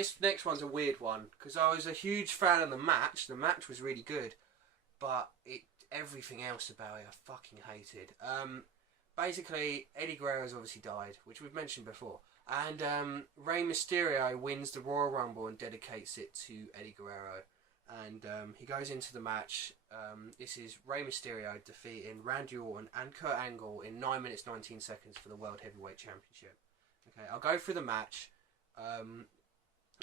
this next one's a weird one because I was a huge fan of the match. The match was really good, but everything else about it I fucking hated. Basically, Eddie Guerrero's obviously died, which we've mentioned before, and Rey Mysterio wins the Royal Rumble and dedicates it to Eddie Guerrero. And he goes into the match. This is Rey Mysterio defeating Randy Orton and Kurt Angle in 9 minutes 19 seconds for the World Heavyweight Championship. Okay, I'll go through the match, and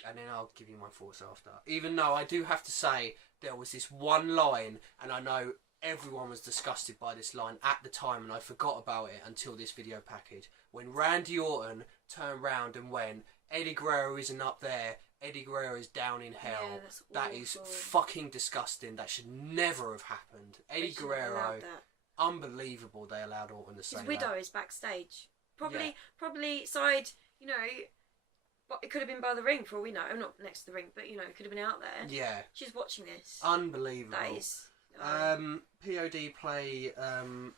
then I'll give you my thoughts after. Even though I do have to say there was this one line, and I know everyone was disgusted by this line at the time, and I forgot about it until this video package. When Randy Orton turned round and went, Eddie Guerrero isn't up there, Eddie Guerrero is down in hell. Yeah, that's that is fucking disgusting. That should never have happened. Eddie Guerrero, unbelievable they allowed Orton to say that. His widow is backstage. Probably side, you know, but it could have been by the ring for all we know. Not next to the ring, but, you know, it could have been out there. Yeah. She's watching this. Unbelievable. That is... POD play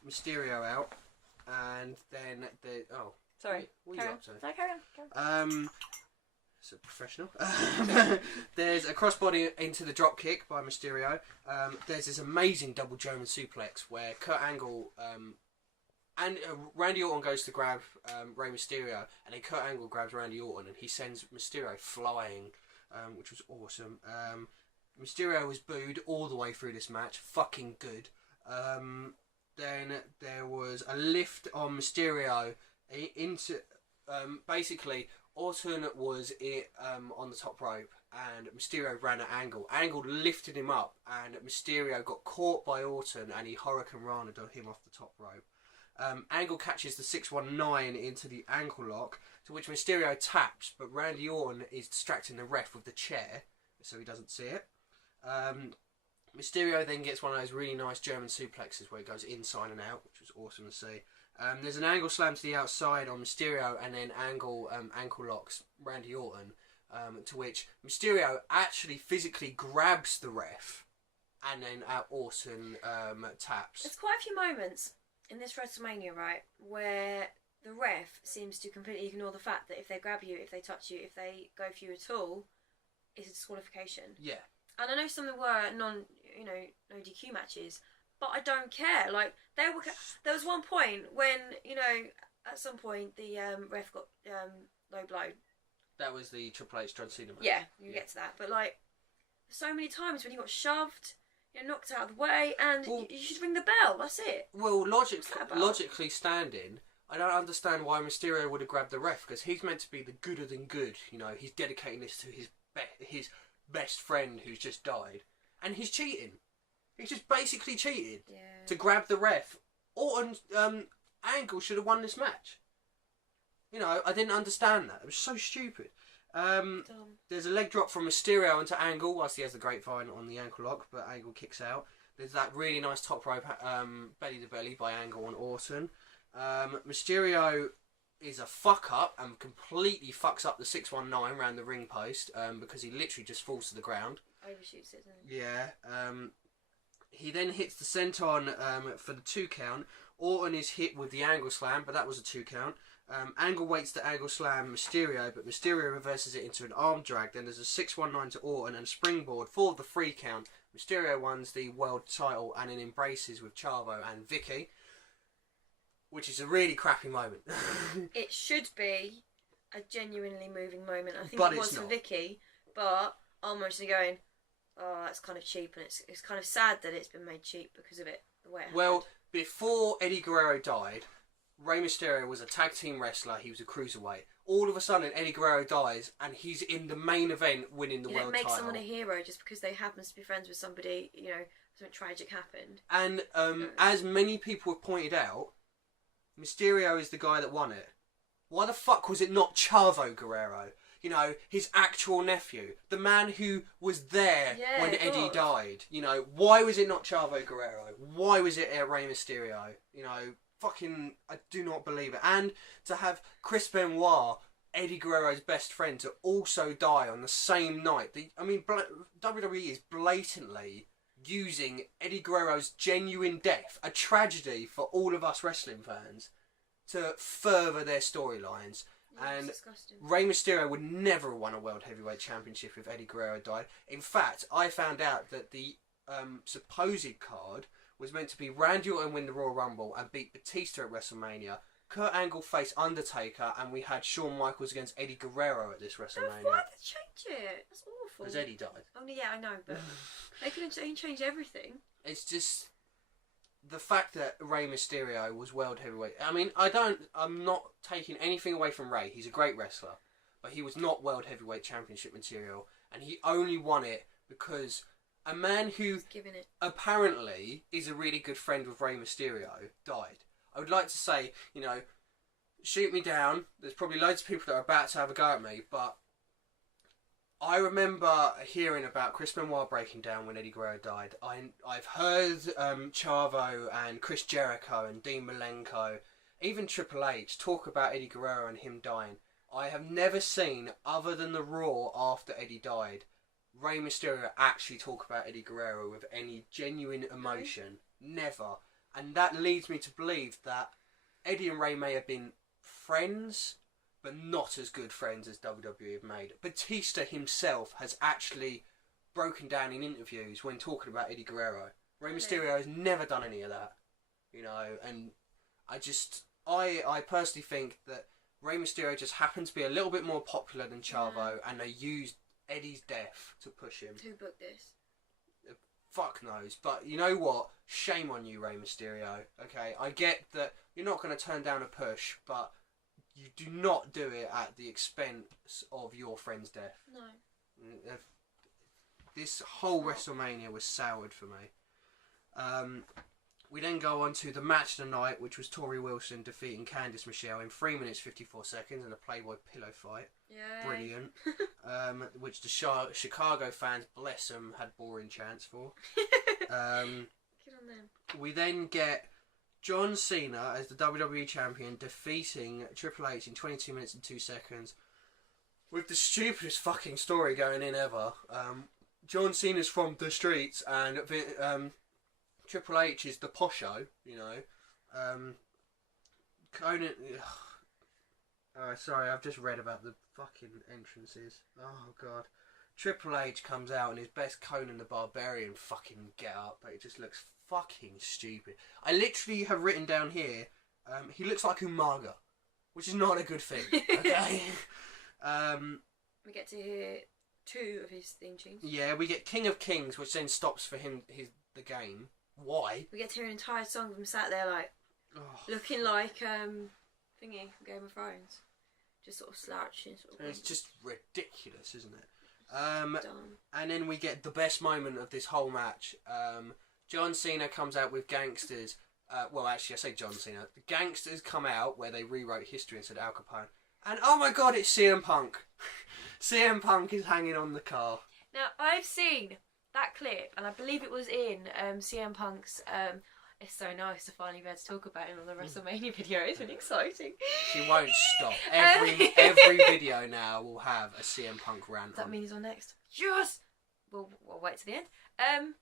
Mysterio out, and then the... Oh. Sorry. What are you up to? No, carry on. So professional. There's a crossbody into the drop kick by Mysterio. There's this amazing double German suplex where Kurt Angle and Randy Orton goes to grab Rey Mysterio, and then Kurt Angle grabs Randy Orton, and he sends Mysterio flying, which was awesome. Mysterio was booed all the way through this match. Fucking good. Then there was a lift on Mysterio into... basically... Orton was on the top rope, and Mysterio ran at Angle. Angle lifted him up, and Mysterio got caught by Orton, and he Hurricane Rana'd on him off the top rope. Angle catches the 619 into the ankle lock, to which Mysterio taps, but Randy Orton is distracting the ref with the chair, so he doesn't see it. Mysterio then gets one of those really nice German suplexes where it goes inside and out, which was awesome to see. There's an angle slam to the outside on Mysterio, and then Angle ankle locks Randy Orton, to which Mysterio actually physically grabs the ref, and then Orton taps. There's quite a few moments in this Wrestlemania, right, where the ref seems to completely ignore the fact that if they grab you, if they touch you, if they go for you at all, it's a disqualification. Yeah. And I know some of them were no DQ matches, but I don't care. Like, there was one point when, you know, at some point the ref got low blow. That was the Triple H John Cena match. Yeah, you get to that. But, like, so many times when he got shoved, you know, knocked out of the way, and you should ring the bell. That's it. Well, logically standing, I don't understand why Mysterio would have grabbed the ref, because he's meant to be the gooder than good. You know, he's dedicating this to his best friend who's just died, and he's cheating. He's just basically cheated to grab the ref. Orton Angle should have won this match. You know, I didn't understand that. It was so stupid. There's a leg drop from Mysterio into Angle whilst he has the grapevine on the ankle lock, but Angle kicks out. There's that really nice top rope belly to belly by Angle on Orton. Mysterio is a fuck up and completely fucks up the 619 around the ring post because he literally just falls to the ground. Overshoots it, doesn't he? Yeah. He then hits the senton for the 2 count. Orton is hit with the angle slam, but that was a 2 count. Angle waits to angle slam Mysterio, but Mysterio reverses it into an arm drag. Then there's a 619 to Orton and a springboard for the 3 count. Mysterio wins the world title and then embraces with Chavo and Vicky, which is a really crappy moment. It should be a genuinely moving moment. I think but it was for Vicky, but I'm actually going, oh, that's kind of cheap, and it's kind of sad that it's been made cheap because of it, the way it happened. Before Eddie Guerrero died, Rey Mysterio was a tag team wrestler. He was a cruiserweight. All of a sudden, Eddie Guerrero dies, and he's in the main event winning the world title. You don't make someone a hero just because they happen to be friends with somebody, you know, something tragic happened. And as many people have pointed out, Mysterio is the guy that won it. Why the fuck was it not Chavo Guerrero? You know, his actual nephew. The man who was there when Eddie died. You know, why was it not Chavo Guerrero? Why was it Rey Mysterio? You know, fucking, I do not believe it. And to have Chris Benoit, Eddie Guerrero's best friend, to also die on the same night. WWE is blatantly using Eddie Guerrero's genuine death, a tragedy for all of us wrestling fans, to further their storylines. Yeah, and it's disgusting. Rey Mysterio would never have won a World Heavyweight Championship if Eddie Guerrero died. In fact, I found out that the supposed card was meant to be Randy Orton win the Royal Rumble and beat Batista at WrestleMania. Kurt Angle faced Undertaker, and we had Shawn Michaels against Eddie Guerrero at this WrestleMania. Why did they change it? That's awful. Because Eddie died. Oh yeah, I know, but they can change everything. It's just the fact that Rey Mysterio was World Heavyweight. I mean, I'm not taking anything away from Rey. He's a great wrestler, but he was not World Heavyweight Championship material, and he only won it because a man who apparently is a really good friend with Rey Mysterio died. I would like to say, you know, shoot me down. There's probably loads of people that are about to have a go at me, but I remember hearing about Chris Benoit breaking down when Eddie Guerrero died. I've heard Chavo and Chris Jericho and Dean Malenko, even Triple H, talk about Eddie Guerrero and him dying. I have never seen, other than the Raw after Eddie died, Rey Mysterio actually talk about Eddie Guerrero with any genuine emotion. Never. And that leads me to believe that Eddie and Rey may have been friends, but not as good friends as WWE have made. Batista himself has actually broken down in interviews when talking about Eddie Guerrero. Rey Mysterio has never done any of that, you know, and I personally think that Rey Mysterio just happened to be a little bit more popular than Chavo, and they used Eddie's death to push him. Who booked this? Fuck knows, but you know what? Shame on you, Rey Mysterio. Okay, I get that you're not going to turn down a push, but you do not do it at the expense of your friend's death. No. This whole WrestleMania was soured for me. We then go on to the match of the night, which was Tori Wilson defeating Candice Michelle in 3 minutes 54 seconds in a Playboy pillow fight. Yeah. Brilliant. Which the Chicago fans, bless them, had boring chants for. Good on them. We then get John Cena as the WWE Champion defeating Triple H in 22 minutes and 2 seconds with the stupidest fucking story going in ever. John Cena's from the streets and Triple H is the posho, you know. Conan... sorry, I've just read about the fucking entrances. Oh, God. Triple H comes out in his best Conan the Barbarian fucking get up, but it just looks fucking stupid. I literally have written down here, he looks like Umaga, which is not a good thing, okay? We get to hear 2 of his theme tunes. Yeah, we get King of Kings, which then stops for him the game. Why? We get to hear an entire song of him sat there like, looking like thingy from Game of Thrones. Just sort of slouching. It's just ridiculous, isn't it? Dumb. And then we get the best moment of this whole match. John Cena comes out with Gangsters. Well, actually, I say John Cena. The Gangsters come out where they rewrote history and said Al Capone. And oh my God, it's CM Punk. CM Punk is hanging on the car. Now, I've seen that clip, and I believe it was in CM Punk's... it's so nice to finally be able to talk about him on the WrestleMania video. It's been exciting. She won't stop. Every video now will have a CM Punk rant. Does that mean he's on next? Yes! We'll wait to the end.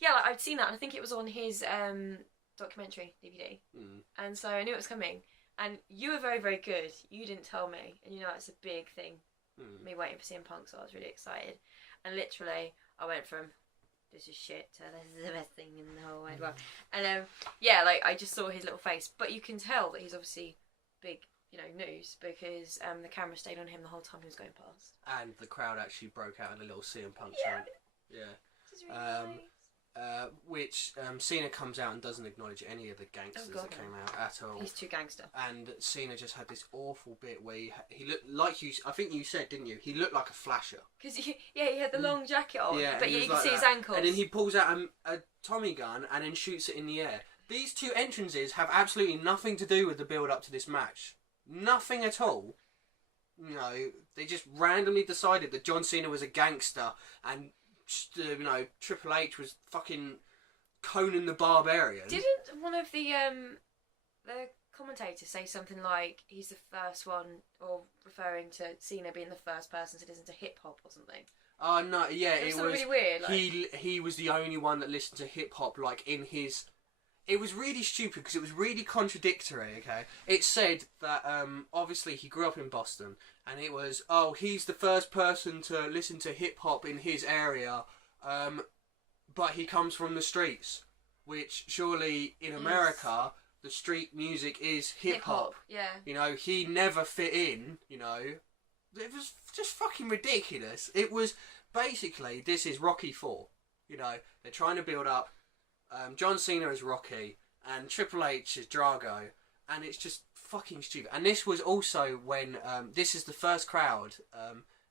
Yeah, like, I'd seen that, and I think it was on his documentary DVD. And so I knew it was coming. And you were very, very good. You didn't tell me. And you know, it's a big thing. Me waiting for CM Punk, so I was really excited. And literally, I went from... this is shit, so this is the best thing in the whole wide world. And yeah, like I just saw his little face, but you can tell that he's obviously big, you know, news because the camera stayed on him the whole time he was going past. And the crowd actually broke out in a little CM Punk chant. Yeah. Which is really nice. Which Cena comes out and doesn't acknowledge any of the gangsters that came out at all. He's too gangster. And Cena just had this awful bit where he looked like you. I think you said, didn't you? He looked like a flasher. Because he had the long jacket on, but you can see his ankles. And then he pulls out a Tommy gun and then shoots it in the air. These two entrances have absolutely nothing to do with the build up to this match. Nothing at all. You know, they just randomly decided that John Cena was a gangster and. You know, Triple H was fucking Conan the Barbarian. Didn't one of the commentators say something like he's the first one, or referring to Cena being the first person to listen to hip hop or something? Oh no, yeah, it was really weird. Like... he was the only one that listened to hip hop, like in his it was really stupid because it was really contradictory, okay? It said that, obviously he grew up in Boston, and it was, oh, he's the first person to listen to hip-hop in his area, but he comes from the streets, which surely in America, the street music is hip-hop. Yeah. You know, he never fit in, you know. It was just fucking ridiculous. It was, basically, this is Rocky 4. You know, they're trying to build up John Cena is Rocky and Triple H is Drago, and it's just fucking stupid. And this was also when this is the first crowd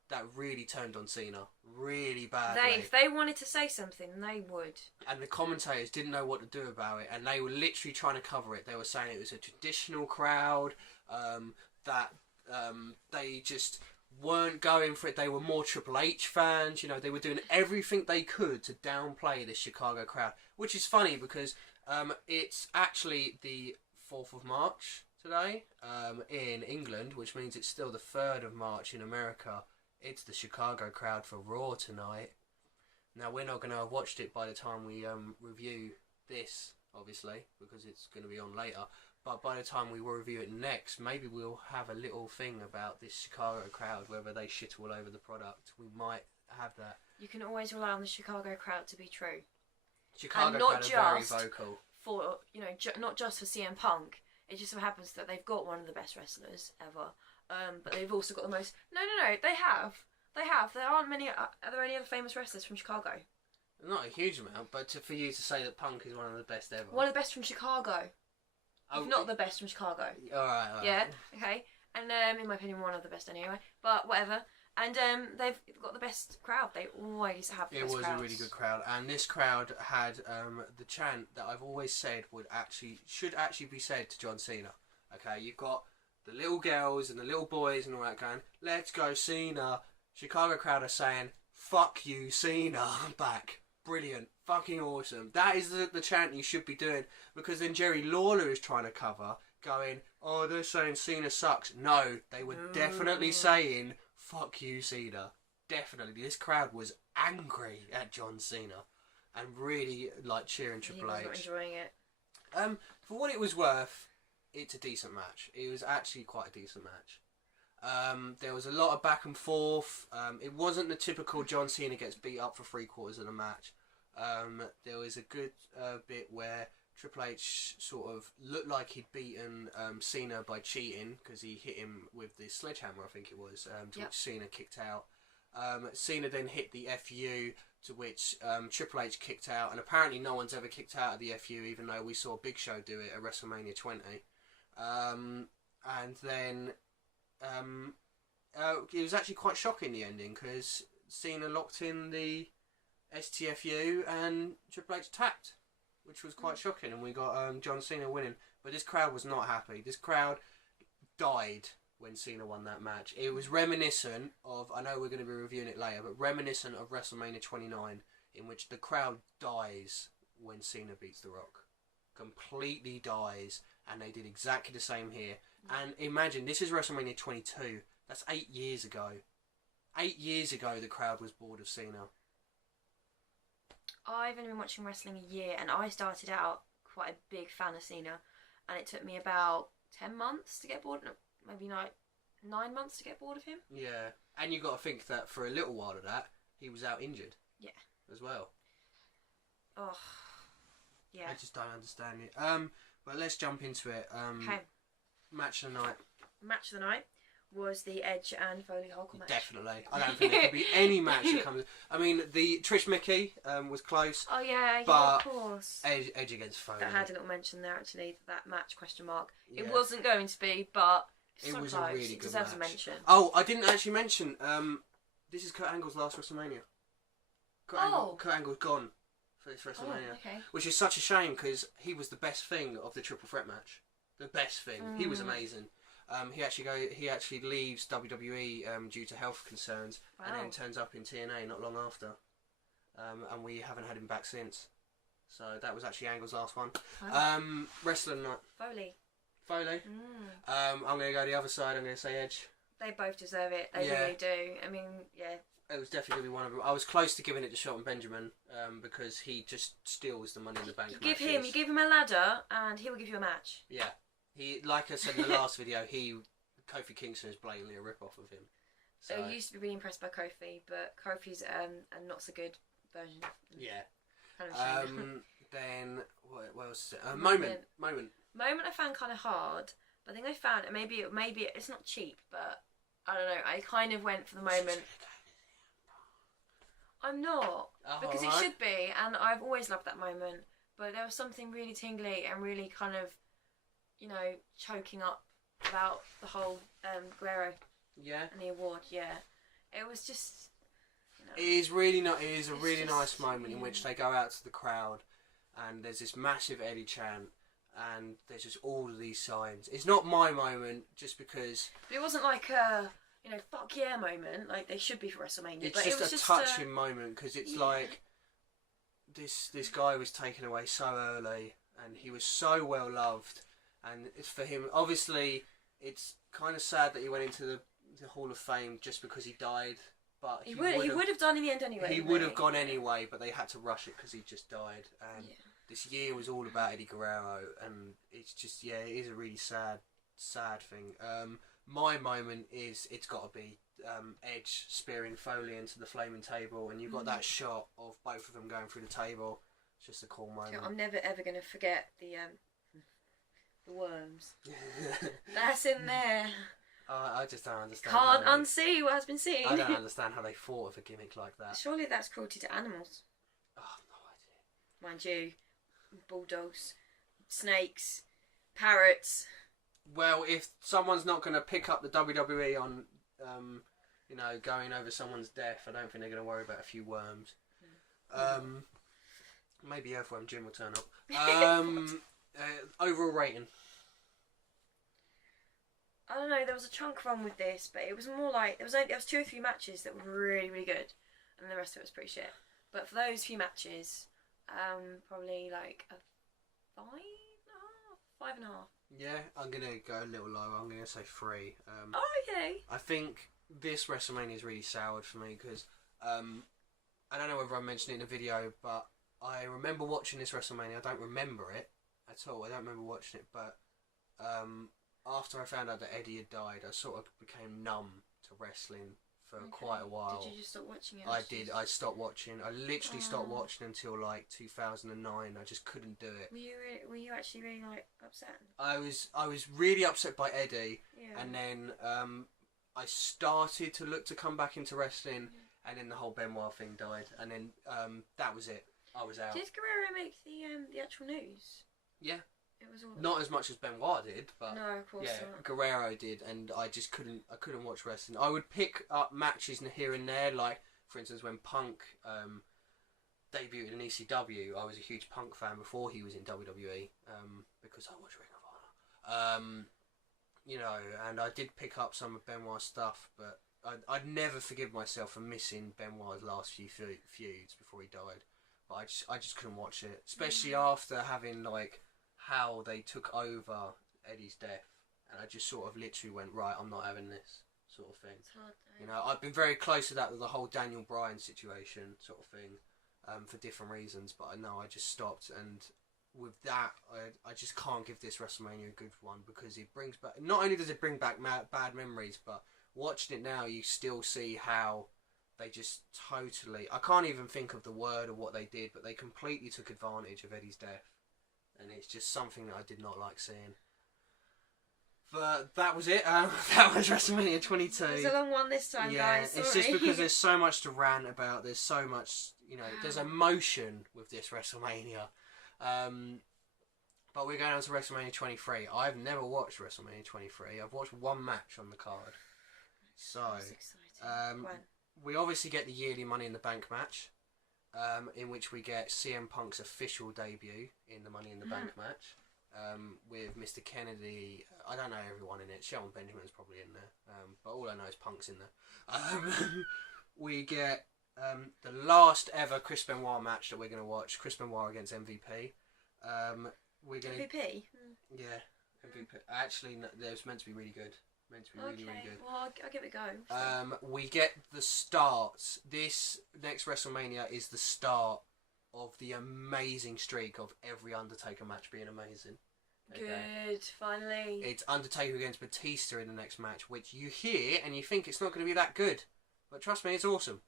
that really turned on Cena really badly. If they wanted to say something, they would. And the commentators didn't know what to do about it, and they were literally trying to cover it. They were saying it was a traditional crowd, that they just weren't going for it. They were more Triple H fans. You know, they were doing everything they could to downplay this Chicago crowd, which is funny because it's actually the 4th of March today in England, which means it's still the 3rd of March in America. It's the Chicago crowd for Raw tonight. Now, we're not going to have watched it by the time we review this, obviously, because it's going to be on later. But by the time we will review it next, maybe we'll have a little thing about this Chicago crowd, whether they shit all over the product. We might have that. You can always rely on the Chicago crowd to be true. Chicago crowd are very vocal. For, you know, not just for CM Punk. It just so happens that they've got one of the best wrestlers ever. But they've also got the most... No, they have. They have. There aren't many... Are there any other famous wrestlers from Chicago? Not a huge amount, but for you to say that Punk is one of the best ever. One of the best from Chicago. Oh, if not the best from Chicago. Alright. Yeah, okay. And in my opinion, one of the best anyway. But whatever. And they've got the best crowd. They always have the best crowds. It was a really good crowd. And this crowd had the chant that I've always said should actually be said to John Cena. Okay, you've got the little girls and the little boys and all that going, let's go Cena. Chicago crowd are saying, fuck you Cena, back. Brilliant. Fucking awesome. That is the chant you should be doing, because then Jerry Lawler is trying to cover, going, oh, they're saying Cena sucks. No, they were definitely saying, fuck you Cena. Definitely. This crowd was angry at John Cena and really like cheering Triple H. He was not enjoying it. For what it was worth, it's a decent match. It was actually quite a decent match. There was a lot of back and forth. It wasn't the typical John Cena gets beat up for 3/4 of the match. There was a good bit where Triple H sort of looked like he'd beaten Cena by cheating, because he hit him with the sledgehammer, I think it was, to which Cena kicked out. Cena then hit the FU, to which Triple H kicked out, and apparently no one's ever kicked out of the FU, even though we saw Big Show do it at WrestleMania 20. And then it was actually quite shocking, the ending, because Cena locked in the STFU and Triple H tapped, which was quite shocking, and we got John Cena winning. But this crowd was not happy. This crowd died when Cena won that match. It was reminiscent of, I know we're going to be reviewing it later, but reminiscent of WrestleMania 29, in which the crowd dies when Cena beats The Rock. Completely dies, and they did exactly the same here. And imagine, this is WrestleMania 22. That's 8 years ago. 8 years ago, the crowd was bored of Cena. I've only been watching wrestling a year, and I started out quite a big fan of Cena, and it took me about 10 months to get bored, maybe like 9 months to get bored of him. Yeah, and you got to think that for a little while of that, he was out injured. Yeah. As well. Oh, yeah. I just don't understand it. But let's jump into it. Okay. Match of the night. Match of the night was the Edge and Foley Hulk match. Definitely. I don't think there could be any match that comes... I mean, the Trish Mickey was close. Oh, yeah, but of course. Edge against Foley. That had a little mention there, actually, that match, question mark. Yeah. It wasn't going to be, but it so was close. A really good deserves match. A mention. Oh, I didn't actually mention, this is Kurt Angle's last WrestleMania. Kurt Angle's gone for this WrestleMania. Oh, okay. Which is such a shame, because he was the best thing of the triple threat match. The best thing. He was amazing. He actually leaves WWE due to health concerns, and then turns up in TNA not long after. And we haven't had him back since. So that was actually Angle's last one. Wrestling night. Foley. I'm going to go the other side. I'm going to say Edge. They both deserve it. They really do. I mean, yeah. It was definitely going to be one of them. I was close to giving it to Shelton Benjamin because he just steals the Money in the Bank matches. You give him a ladder and he will give you a match. Yeah. He, like I said in the last video, Kofi Kingston is blatantly a rip-off of him. So I used to be really impressed by Kofi, but Kofi's a not so good version. Yeah. Kind of then, what else is it? Moment. Moment I found kind of hard, but I think I found it, maybe it's not cheap, but I don't know, I kind of went for the moment. I'm not, because it should be, and I've always loved that moment, but there was something really tingly and really kind of, you know, choking up about the whole Guerrero and the award. It was just, you know, it is really not. It is a really nice moment in which they go out to the crowd and there's this massive Eddie chant and there's just all of these signs. It's not my moment just because, but it wasn't like a, you know, fuck yeah moment like they should be for WrestleMania. It's but just it was a just touching moment because it's like this guy was taken away so early and he was so well loved, and it's for him. Obviously, it's kind of sad that he went into the Hall of Fame just because he died. But he would have done in the end anyway. He would have gone anyway, but they had to rush it because he just died. And this year was all about Eddie Guerrero, and it's just it is a really sad thing. My moment is it's got to be Edge spearing Foley into the flaming table, and you've got that shot of both of them going through the table. It's just a cool moment. I'm never ever going to forget the worms. That's in there. I just don't understand. Can't unsee what has been seen. I don't understand how they thought of a gimmick like that. Surely that's cruelty to animals. Oh, no idea. Mind you, bulldogs, snakes, parrots. Well, if someone's not going to pick up the WWE on, you know, going over someone's death, I don't think they're going to worry about a few worms. Maybe Earthworm Jim will turn up. Overall rating. I don't know, there was a chunk run with this, but it was more like there was 2 or 3 matches that were really, really good, and the rest of it was pretty shit. But for those few matches, probably like a 5.5. Yeah, I'm gonna go a little lower. I'm gonna say 3. Okay. I think this WrestleMania is really soured for me because I don't know whether I mentioned it in a video, but I remember watching this WrestleMania. I don't remember it at all. I don't remember watching it, but after I found out that Eddie had died, I sort of became numb to wrestling for quite a while. Did you just stop watching it? I did. I stopped watching. I literally stopped watching until like 2009. I just couldn't do it. Were you actually really like upset? I was really upset by Eddie, Yeah. and then I started to look to come back into wrestling, and then the whole Benoit thing died, and then that was it. I was out. Did Guerrero make the actual news? Yeah. It was all not as much as Benoit did, but no, of course not. Guerrero did, and I just couldn't watch wrestling. I would pick up matches here and there, like for instance when Punk debuted in ECW. I was a huge Punk fan before he was in WWE because I watched Ring of Honor. You know, and I did pick up some of Benoit's stuff, but I'd never forgive myself for missing Benoit's last few feuds before he died. But I just couldn't watch it, especially after having like how they took over Eddie's death, and I just sort of literally went, right, I'm not having this sort of thing. It's hard, you know, I've been very close to that with the whole Daniel Bryan situation sort of thing, for different reasons, but I know I just stopped, and with that, I just can't give this WrestleMania a good one because it brings back, not only does it bring back bad memories, but watching it now, you still see how they just totally, I can't even think of the word of what they did, but they completely took advantage of Eddie's death. And it's just something that I did not like seeing. But that was it. That was WrestleMania 22. It's a long one this time, guys. Sorry. It's just because there's so much to rant about. There's so much, you know, there's emotion with this WrestleMania. But we're going on to WrestleMania 23. I've never watched WrestleMania 23. I've watched one match on the card. So, we obviously get the yearly Money in the Bank match. In which we get CM Punk's official debut in the Money in the Bank match with Mr. Kennedy. I don't know everyone in it. Shelton Benjamin's probably in there, but all I know is Punk's in there. We get the last ever Chris Benoit match that we're going to watch. Chris Benoit against MVP. MVP? Yeah, MVP. Actually, no, it was meant to be really good. Meant to be really, really good. Well, I'll give it a go. We get the start. This next WrestleMania is the start of the amazing streak of every Undertaker match being amazing. Okay. Good, finally. It's Undertaker against Batista in the next match, which you hear and you think it's not going to be that good. But trust me, it's awesome.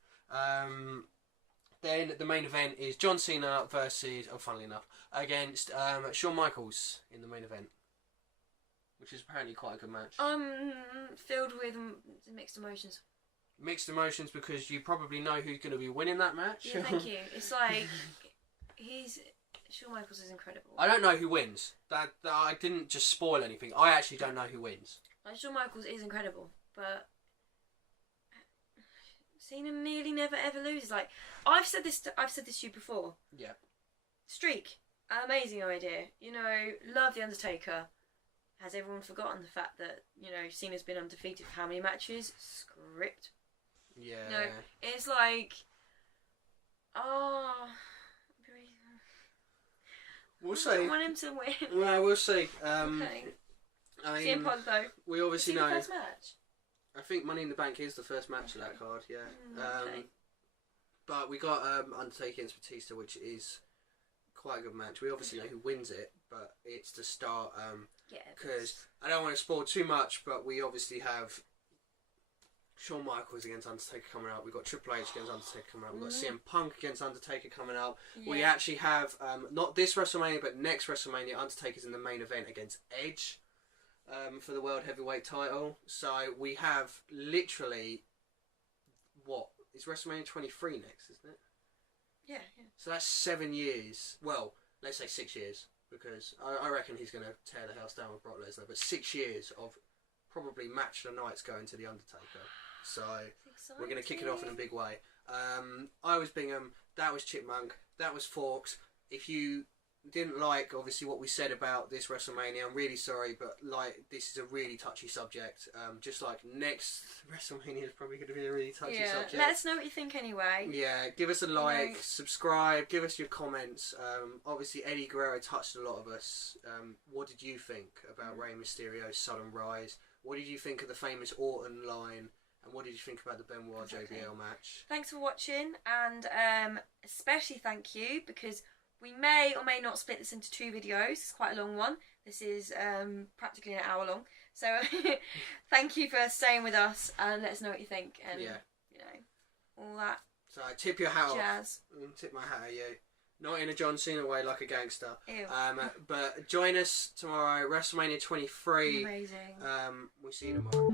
Then the main event is John Cena versus, funnily enough, against Shawn Michaels in the main event. Which is apparently quite a good match. Filled with mixed emotions. Mixed emotions because you probably know who's going to be winning that match. Yeah, thank you. It's like, Shawn Michaels is incredible. I don't know who wins. That I didn't just spoil anything. I actually don't know who wins. Like, Shawn Michaels is incredible, but Cena nearly never ever loses. Like, I've said this to you before. Yeah. Streak, amazing idea. You know, love the Undertaker. Has everyone forgotten the fact that, you know, Cena's been undefeated for how many matches? Script. Yeah. No, it's like, we'll see. I don't want him to win. Well, we'll see. Okay. I CM mean, Punk though. we obviously know. The first match? I think Money in the Bank is the first match of that card. Yeah. Okay. But we got Undertaker against Batista, which is quite a good match. We obviously know who wins it, but it's the start. Because I don't want to spoil too much, but we obviously have Shawn Michaels against Undertaker coming up. We've got Triple H against Undertaker coming up. We've got CM Punk against Undertaker coming up. Yeah. We actually have, not this WrestleMania, but next WrestleMania, Undertaker's in the main event against Edge for the World Heavyweight title. So we have literally, it's WrestleMania 23 next, isn't it? Yeah. So that's 7 years. Well, let's say 6 years. Because I reckon he's going to tear the house down with Brock Lesnar. But 6 years of probably match of the nights going to the Undertaker. So we're going to kick it off in a big way. I was Bingham. That was Chipmunk. That was Forks. If you didn't like, obviously, what we said about this WrestleMania, I'm really sorry. But this is a really touchy subject. Just like next WrestleMania is probably going to be a really touchy subject. Let us know what you think anyway. Yeah, give us a like, subscribe, give us your comments. Obviously, Eddie Guerrero touched a lot of us. What did you think about Rey Mysterio's sudden rise? What did you think of the famous Orton line? And what did you think about the Benoit JBL match? Thanks for watching, and especially thank you, because we may or may not split this into 2 videos. It's quite a long one. This is practically an hour long. So thank you for staying with us, and let us know what you think. And, you know, all that. So I tip your hat off. Tip my hat at you. Not in a John Cena way like a gangster. Ew. But join us tomorrow, WrestleMania 23. Amazing. We'll see you tomorrow.